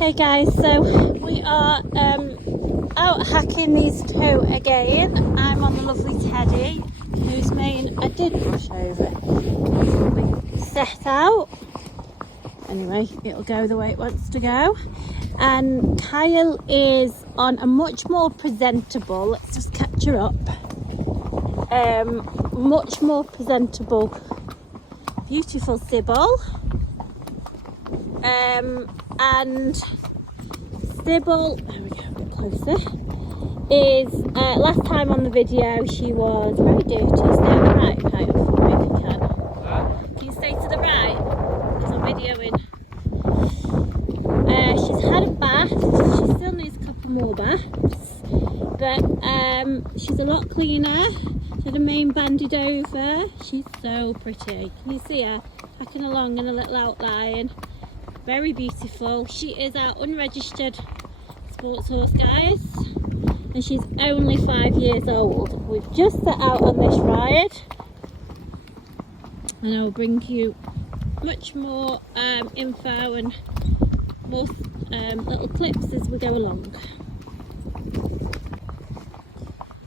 Okay guys, so we are out hacking these two again. I'm on the lovely Teddy, whose mane I did brush over. We set out. Anyway, it'll go the way it wants to go. And Kyle is on a much more presentable, let's just catch her up, much more presentable, beautiful Sybil. And Sybil, there we go, a bit closer, is, last time on the video she was very dirty. Stay to the right, Kyle, for me if you can. Can you stay to the right? Because I'm videoing. She's had a bath, she still needs a couple more baths, but she's a lot cleaner. She had her mane banded over. She's so pretty. Can you see her hacking along in a little outline? Very beautiful. She is our unregistered sports horse, guys, and she's only 5 years old. We've just set out on this ride, and I'll bring you much more info and more little clips as we go along.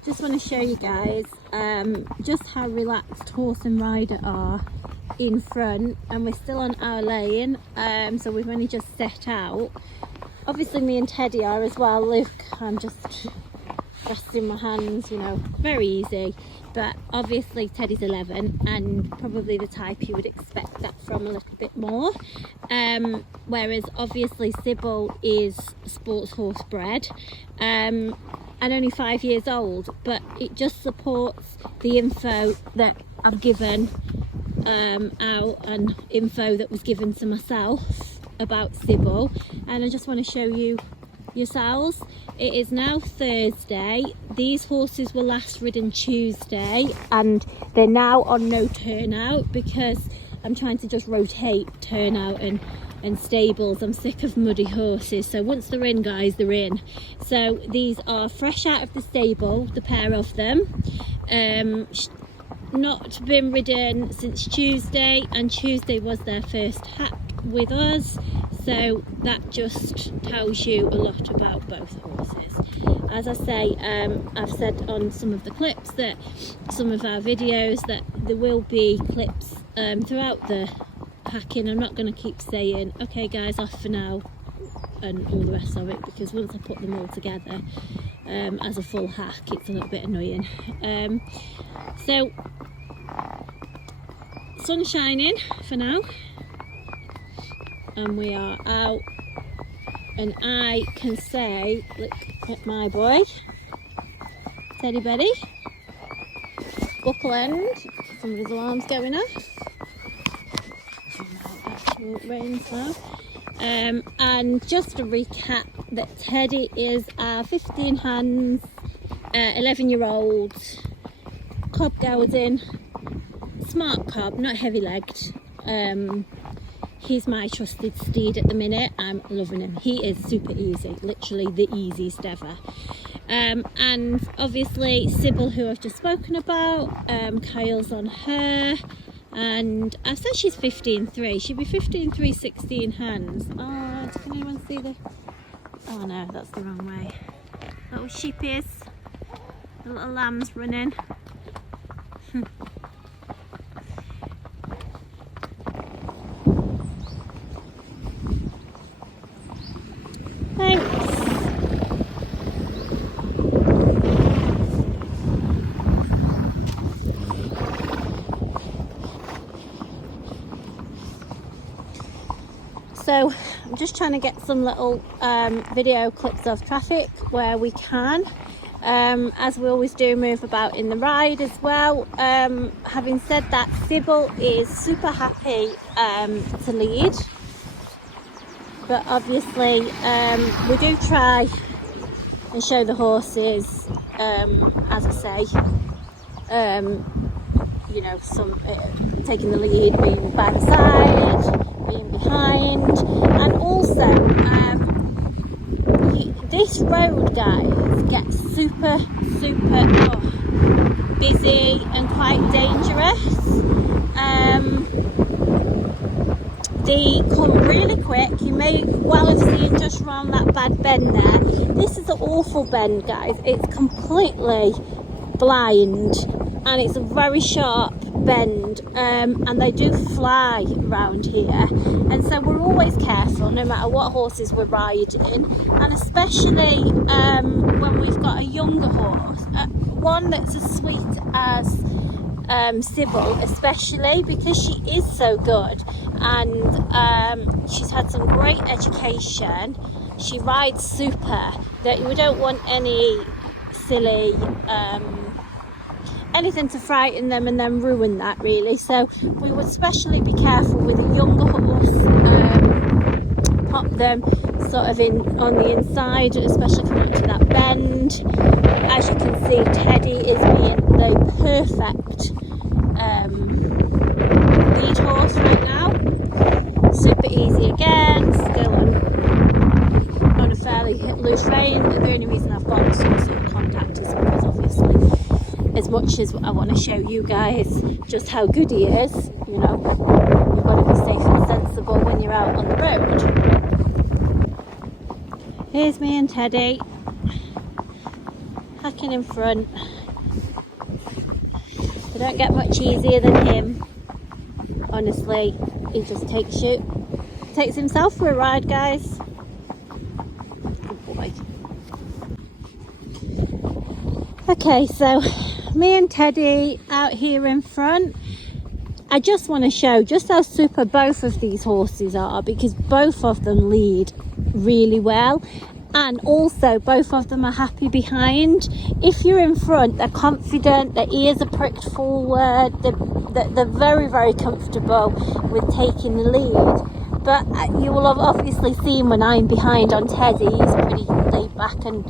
Just want to show you guys just how relaxed horse and rider are in front, and we're still on our lane, so we've only just set out. Obviously me and Teddy are as well. Look, I'm just resting my hands, you know, very easy, but obviously Teddy's 11 and probably the type you would expect that from a little bit more, whereas obviously Sybil is sports horse bred and only 5 years old, but it just supports the info that I've given out and info that was given to myself about Sybil. And I just want to show you yourselves. It is now Thursday. These horses were last ridden Tuesday and they're now on no turnout because I'm trying to just rotate turnout and stables. I'm sick of muddy horses, so once they're in, guys, they're in. So these are fresh out of the stable, the pair of them. Not been ridden since Tuesday, and Tuesday was their first hack with us, so that just tells you a lot about both horses. As I say, I've said on some of the clips that some of our videos that there will be clips throughout the hacking. I'm not going to keep saying okay guys, off for now and all the rest of it, because once I put them all together as a full hack, it's a little bit annoying. So sun shining for now, and we are out, and I can say, look at my boy Teddy Betty, buckle end. Somebody's alarm's going off. Actual rains now. And just to recap, that Teddy is our 15 hands, 11-year-old cob gelding, smart cob, not heavy legged. He's my trusted steed at the minute. I'm loving him. He is super easy, literally the easiest ever. And obviously Sybil, who I've just spoken about, Kyle's on her, and I've said she's 15.3. She'll be 15.3, 16 hands. Oh, can anyone see the, oh no, that's the wrong way. Little sheepies, the little lambs running. Thanks. So I'm just trying to get some little video clips of traffic where we can, as we always do, move about in the ride as well. Having said that, Sybil is super happy to lead, but obviously we do try and show the horses, as I say, you know, some taking the lead, being by the side, being behind, and also this road, guys, gets super busy and quite dangerous. They come really quick. You may well have seen just around that bad bend there. This is an awful bend, guys. It's completely blind and it's a very sharp bend, and they do fly around here, and so we're always careful no matter what horses we're riding, and especially when we've got a younger horse, one that's as sweet as Sybil, especially because she is so good, and she's had some great education. She rides super. That we don't want any silly anything to frighten them and then ruin that, really. So we would especially be careful with a younger horse, pop them sort of in on the inside, especially coming up to that bend. As you can see, Teddy is being the perfect lead horse right now. Super easy again, still on a fairly loose rein. The only reason I've got some sort of contact is because obviously, as much as I want to show you guys just how good he is, you know, you've got to be safe and sensible when you're out on the road. Here's me and Teddy hacking in front. They don't get much easier than him. Honestly, he just takes himself for a ride, guys. Good boy. Okay, so me and Teddy out here in front. I just want to show just how super both of these horses are, because both of them lead really well, and also both of them are happy behind. If you're in front, they're confident, their ears are pricked forward, they're very, very comfortable with taking the lead. But you will have obviously seen when I'm behind on Teddy, he's pretty laid back and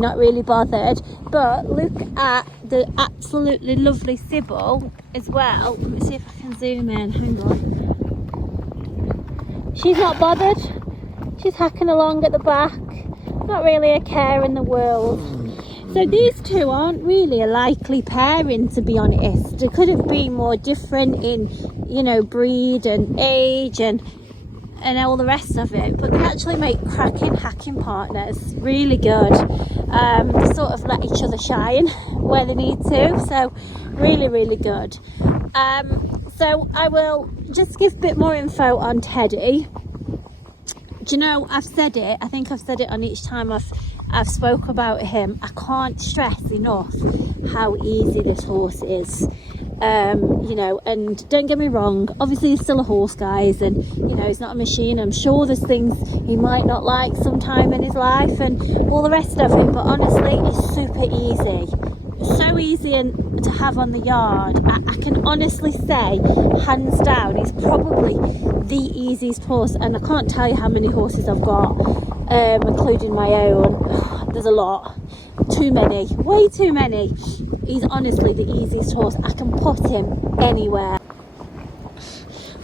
not really bothered. But look at the absolutely lovely Sybil as well. Let me see if I can zoom in, hang on. She's not bothered. She's hacking along at the back. Not really a care in the world. So these two aren't really a likely pairing, to be honest. They couldn't be more different in, you know, breed and age and all the rest of it, but they actually make cracking hacking partners. Really good. They sort of let each other shine where they need to, so really, really good. So I will just give a bit more info on Teddy. Do you know, I've said it, I think I've said it on each time I've spoke about him. I can't stress enough how easy this horse is. You know, and don't get me wrong, obviously he's still a horse, guys, and you know, he's not a machine. I'm sure there's things he might not like sometime in his life and all the rest of it, but honestly it's super easy. So easy to have on the yard. I can honestly say, hands down, he's probably the easiest horse, and I can't tell you how many horses I've got, including my own. There's a lot. Too many, way too many. He's honestly the easiest horse. I can put him anywhere.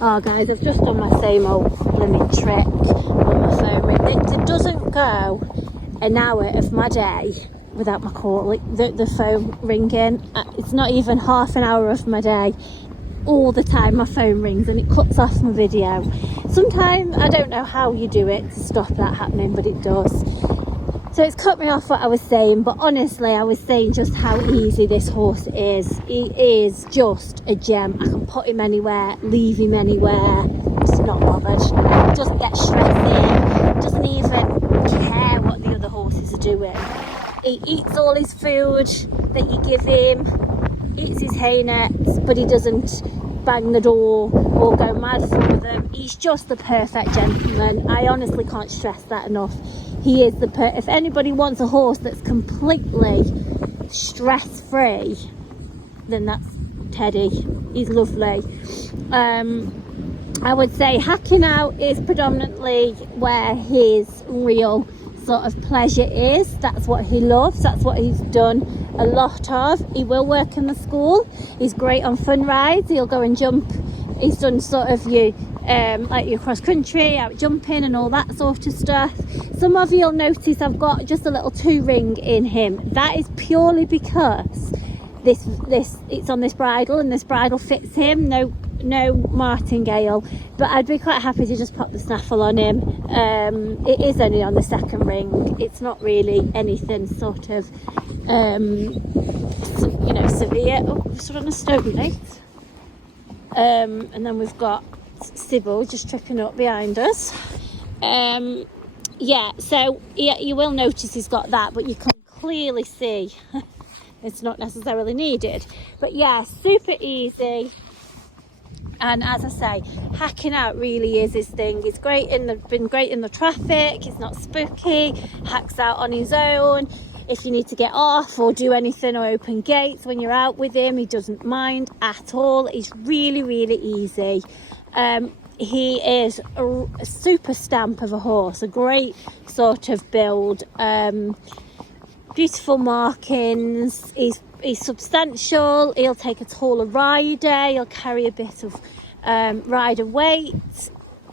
Oh guys, I've just done my same old limit trick on my phone ring. It doesn't go an hour of my day without my call, the phone ringing. It's not even half an hour of my day. All the time my phone rings and it cuts off my video. Sometimes I don't know how you do it to stop that happening, but it does. So it's cut me off what I was saying, but honestly I was saying just how easy this horse is. He is just a gem. I can put him anywhere, leave him anywhere, just not bothered. Doesn't get stressing, doesn't even care what the other horses are doing. He eats all his food that you give him, eats his hay nets, but he doesn't bang the door or go mad for them. He's just the perfect gentleman. I honestly can't stress that enough. He is if anybody wants a horse that's completely stress-free, then that's Teddy. He's lovely. I would say hacking out is predominantly where his real sort of pleasure is. That's what he loves. That's what he's done a lot of. He will work in the school. He's great on fun rides. He'll go and jump. He's done sort of like your cross country, out jumping and all that sort of stuff. Some of you'll notice I've got just a little 2-ring in him. That is purely because it's on this bridle and this bridle fits him. No no martingale, but I'd be quite happy to just pop the snaffle on him. It is only on the second ring, it's not really anything sort of you know, severe. Oh, we're sort of on a stone plate. And then we've got Sybil just tripping up behind us. Yeah, so yeah, you will notice he's got that, but you can clearly see it's not necessarily needed. But yeah, super easy. And as I say, hacking out really is his thing. He's been great in the traffic. He's not spooky. Hacks out on his own. If you need to get off or do anything or open gates when you're out with him, he doesn't mind at all. He's really, really easy. He is a super stamp of a horse, a great sort of build. Beautiful markings. He's substantial. He'll take a taller rider. He'll carry a bit of rider weight.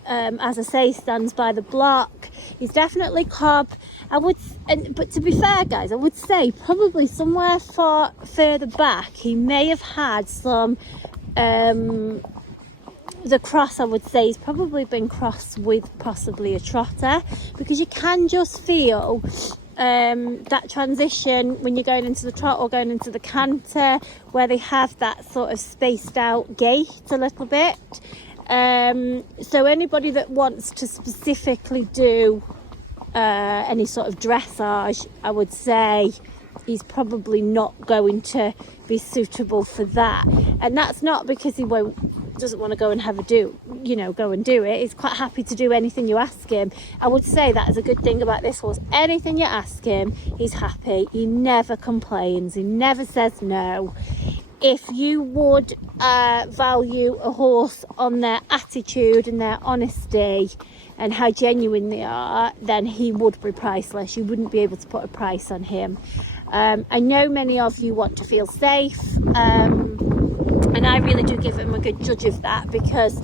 As I say, stands by the block. He's definitely cob. But to be fair, guys, I would say probably somewhere far further back he may have had some. The cross, I would say, has probably been crossed with possibly a trotter, because you can just feel that transition when you're going into the trot or going into the canter, where they have that sort of spaced out gait a little bit. So anybody that wants to specifically do any sort of dressage, I would say he's probably not going to be suitable for that. And that's not because he doesn't want to go and go and do it. He's quite happy to do anything you ask him. I would say that is a good thing about this horse. Anything you ask him, he's happy. He never complains. He never says no. If you would value a horse on their attitude and their honesty and how genuine they are, then he would be priceless. You wouldn't be able to put a price on him. I know many of you want to feel safe, and I really do give him a good judge of that, because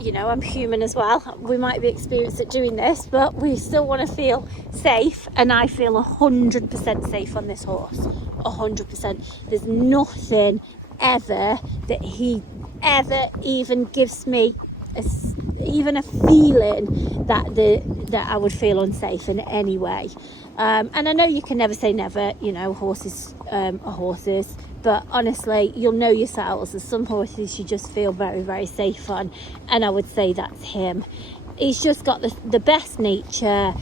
you know, I'm human as well. We might be experienced at doing this, but we still want to feel safe, and I feel 100% safe on this horse. 100%. There's nothing ever that he ever even gives me even a feeling that I would feel unsafe in any way. And I know you can never say never, you know, horses are horses, but honestly, you'll know yourselves, there's some horses you just feel very, very safe on, and I would say that's him. He's just got the best nature.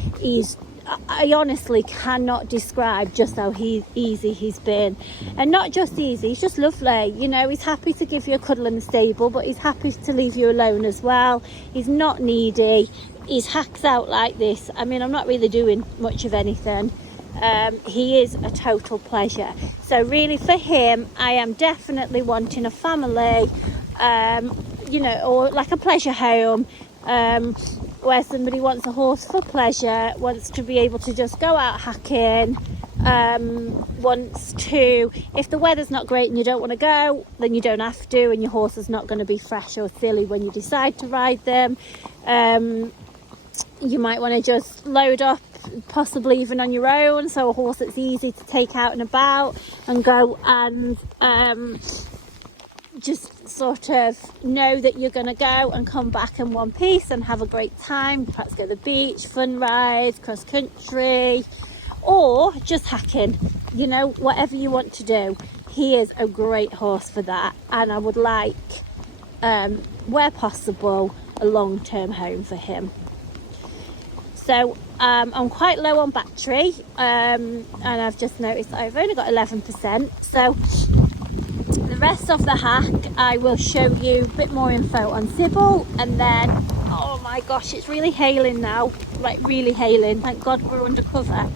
I honestly cannot describe just how easy he's been. And not just easy, he's just lovely. You know, he's happy to give you a cuddle in the stable, but he's happy to leave you alone as well. He's not needy. He's hacks out like this. I mean, I'm not really doing much of anything. He is a total pleasure. So really for him, I am definitely wanting a family, you know, or like a pleasure home, where somebody wants a horse for pleasure, wants to be able to just go out hacking, wants to, if the weather's not great and you don't want to go, then you don't have to, and your horse is not going to be fresh or silly when you decide to ride them. You might want to just load up, possibly even on your own, so a horse that's easy to take out and about and go and just sort of know that you're going to go and come back in one piece and have a great time, perhaps go to the beach, fun rides, cross country, or just hacking, you know, whatever you want to do. He is a great horse for that, and I would like, where possible, a long-term home for him. So I'm quite low on battery, and I've just noticed that I've only got 11%, so the rest of the hack I will show you a bit more info on Sybil, and then, oh my gosh, it's really hailing now, like really hailing, thank God we're under cover.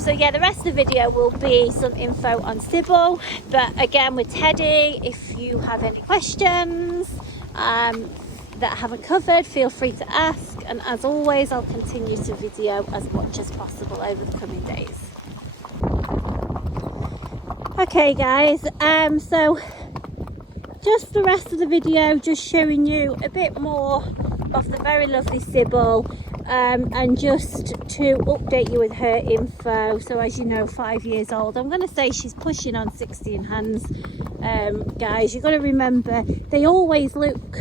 So yeah, the rest of the video will be some info on Sybil, but again with Teddy, if you have any questions that I haven't covered, feel free to ask, and as always I'll continue to video as much as possible over the coming days. Okay guys, so just the rest of the video, just showing you a bit more of the very lovely Sybil, and just to update you with her info. So as you know, 5 years old. I'm going to say she's pushing on 16 hands. Guys, you've got to remember, they always look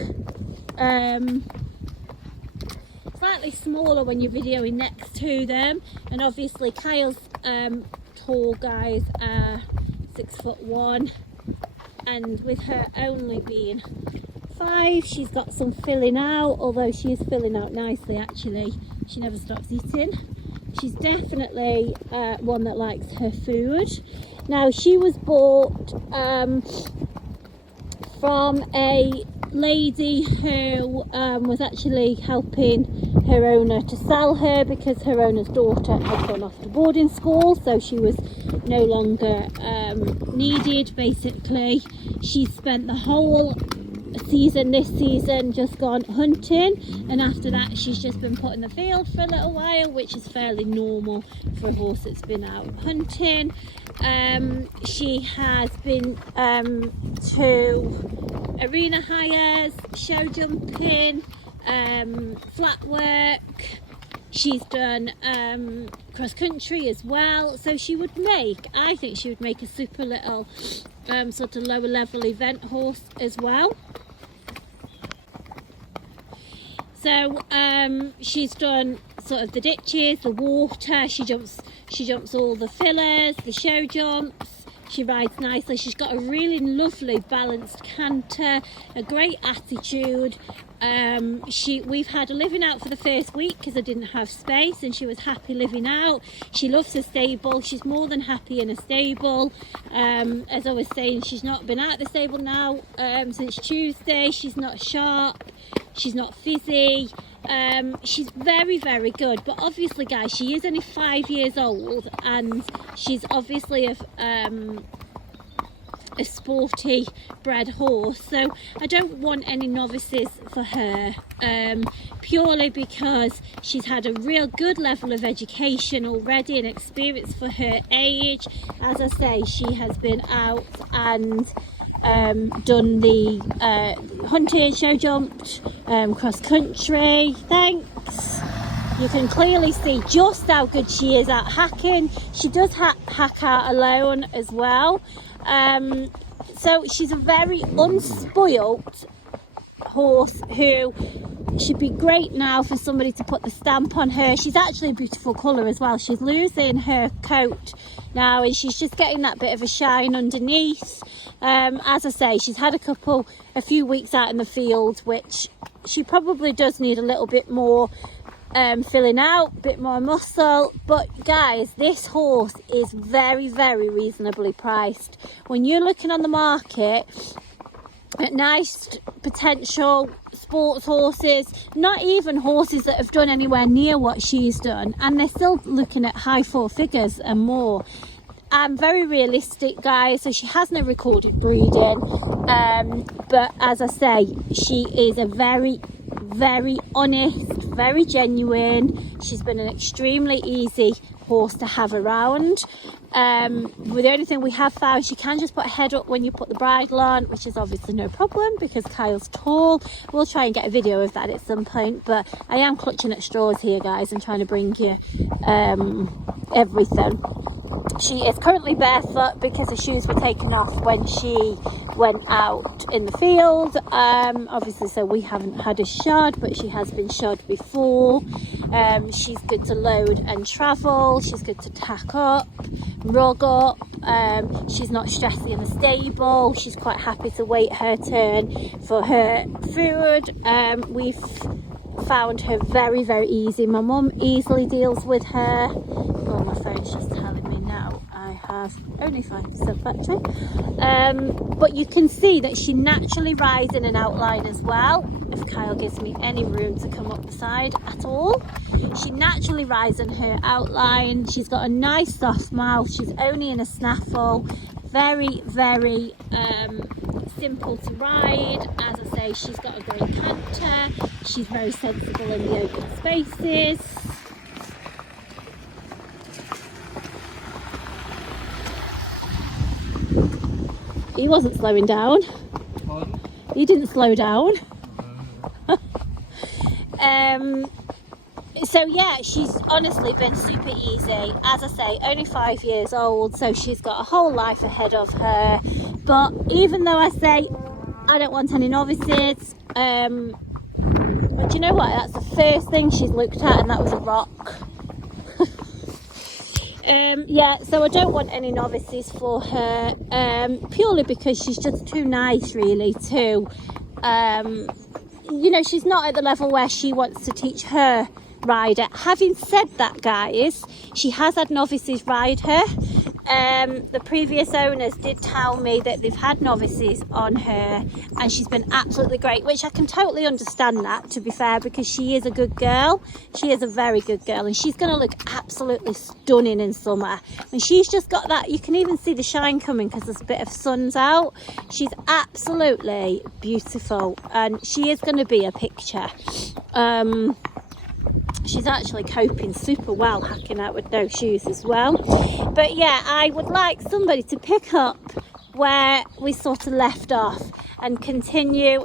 slightly smaller when you're videoing next to them, and obviously Kyle's tall, guys, 6'1", and with her only being 5, she's got some filling out, although she is filling out nicely actually. She never stops eating. She's definitely one that likes her food. Now, she was bought from a lady who was actually helping her owner to sell her, because her owner's daughter had gone off to boarding school, so she was no longer needed. Basically, she spent the whole season, this season, just gone hunting, and after that she's just been put in the field for a little while, which is fairly normal for a horse that's been out hunting. She has been to arena hires, show jumping, flat work. She's done cross country as well, so she would make, I think she would make a super little sort of lower level event horse as well. So she's done sort of the ditches, the water, she jumps all the fillers, the show jumps. She rides nicely. She's got a really lovely balanced canter, a great attitude. We've had her living out for the first week because I didn't have space, and she was happy living out. She loves her stable. She's more than happy in a stable. As I was saying, she's not been out the stable now since Tuesday. She's not sharp. She's not fizzy. She's very, very good, but obviously, guys, she is only 5 years old, and she's obviously a sporty bred horse, so I don't want any novices for her, purely because she's had a real good level of education already and experience for her age. As I say, she has been out and done the hunting, show jumped, cross country. Thanks. You can clearly see just how good she is at hacking. She does hack out alone as well. So she's a very unspoilt horse who should be great now for somebody to put the stamp on her. She's actually a beautiful colour as well. She's losing her coat now, and she's just getting that bit of a shine underneath. As I say, she's had a few weeks out in the field, which she probably does need a little bit more filling out, a bit more muscle. But guys, this horse is very, very reasonably priced. When you're looking on the market at nice potential sports horses, not even horses that have done anywhere near what she's done, and they're still looking at high 4 figures and more. I'm very realistic, guys, so she has no recorded breeding, but as I say, she is a very, very honest, very genuine. She's been an extremely easy horse to have around. The only thing we have found, she can just put her head up when you put the bridle on, which is obviously no problem because Kyle's tall. We'll try and get a video of that at some point, but I am clutching at straws here, guys, and trying to bring you everything. She is currently barefoot because her shoes were taken off when she went out in the field. Obviously, so we haven't had a shod, but she has been shod before. She's good to load and travel. She's good to tack up, rug up. She's not stressy in the stable. She's quite happy to wait her turn for her food. We've found her very, very easy. My mum easily deals with her. Oh, my phone's just telling me now I have only 5% battery. But you can see that she naturally rides in an outline as well. If Kyle gives me any room to come up the side at all, she naturally rides in her outline. She's got a nice soft mouth. She's only in a snaffle. Very, very simple to ride. As I say, she's got a great canter. She's very sensible in the open spaces. He wasn't slowing down. Pardon? He didn't slow down. So yeah, she's honestly been super easy. As I say, only 5 years old, so she's got a whole life ahead of her. But even though I say I don't want any novices, but you know what, that's the first thing she's looked at, and that was a rock. Yeah, so I don't want any novices for her, purely because she's just too nice really to, you know, she's not at the level where she wants to teach her rider. Having said that, guys, she has had novices ride her. The previous owners did tell me that they've had novices on her and she's been absolutely great, which I can totally understand that, to be fair, because she is a good girl. She is a very good girl, and she's going to look absolutely stunning in summer. And she's just got that, you can even see the shine coming because there's a bit of sun's out. She's absolutely beautiful, and she is going to be a picture. She's actually coping super well hacking out with no shoes as well. But yeah, I would like somebody to pick up where we sort of left off and continue,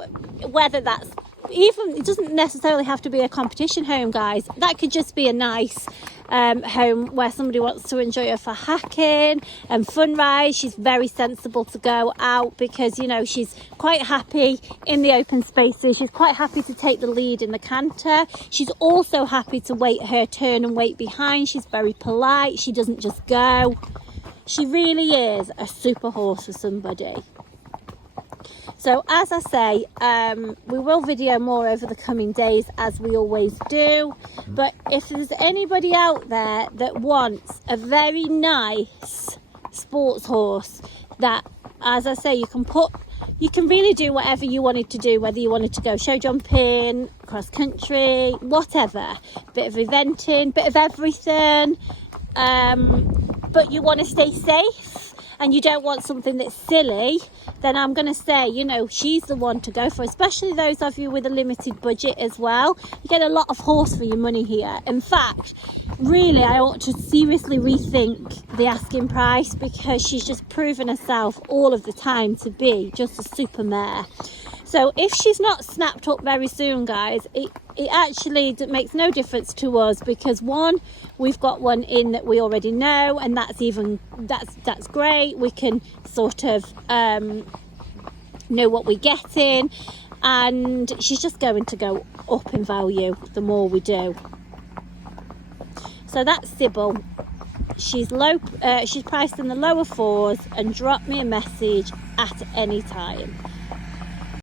whether that's even, it doesn't necessarily have to be a competition home, guys. That could just be a nice home where somebody wants to enjoy her for hacking and fun rides. She's very sensible to go out because, you know, she's quite happy in the open spaces. She's quite happy to take the lead in the canter. She's also happy to wait her turn and wait behind. She's very polite. She doesn't just go. She really is a super horse for somebody. So as I say, we will video more over the coming days, as we always do. But if there's anybody out there that wants a very nice sports horse that, as I say, you can really do whatever you wanted to do, whether you wanted to go show jumping, cross country, whatever, bit of eventing, bit of everything, but you want to stay safe and you don't want something that's silly, then I'm going to say, you know, she's the one to go for, especially those of you with a limited budget as well. You get a lot of horse for your money here. In fact, really, I ought to seriously rethink the asking price, because she's just proven herself all of the time to be just a super mare. So if she's not snapped up very soon, guys, it actually makes no difference to us, because one, we've got one in that we already know, and that's great. We can sort of know what we're getting, and she's just going to go up in value the more we do. So that's Sybil. She's priced in the lower fours, and drop me a message at any time.